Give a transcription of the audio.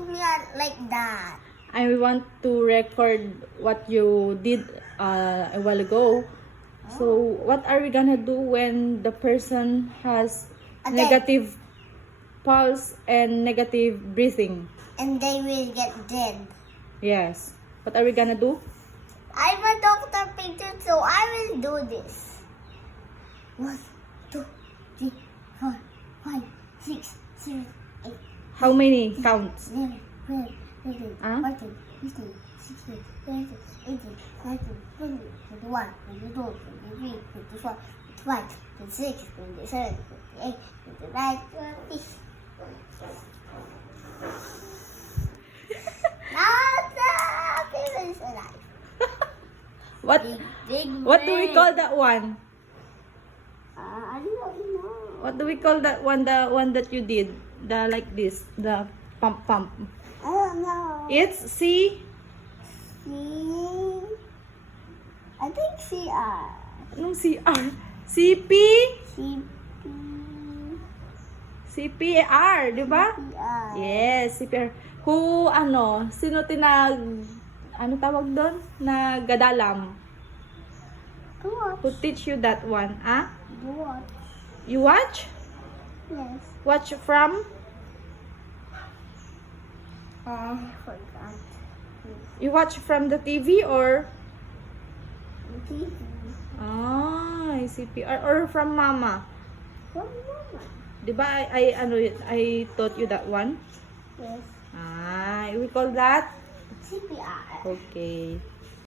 leave me like that. I want to record what you did a while ago. So what are we gonna do when the person has Okay. negative pulse and negative breathing? And they will get dead. Yes. What are we gonna do? I'm a doctor, Peter, so I will do this. 1, 2, 3, 4, 5, 6, 7, 8, How many counts? 11, 12, 13, Huh? 14, 15, 16, 17, 18, 19, 20, 21, 22, 23, 24, 25, 26, 27, 28, 29, 30. Now the people is alive. What Big what do we brain. call that one? I don't know. What do we call that one? The one that you did, the like this, the pump. I don't know. It's C. C. I think CR. Anong CR? CP. CP. CPR, di ba? CR. Yes, CPR. Sino ano tawag doon? Nagadalam. What? Who teach you that one? Ah? What? You watch? Yes. Watch from? I forgot. You watch from the TV or? TV. Ah, CPR. Or from mama? From Mama. Di ba I taught you that one? Yes. Ah, we call that? CPR. Okay.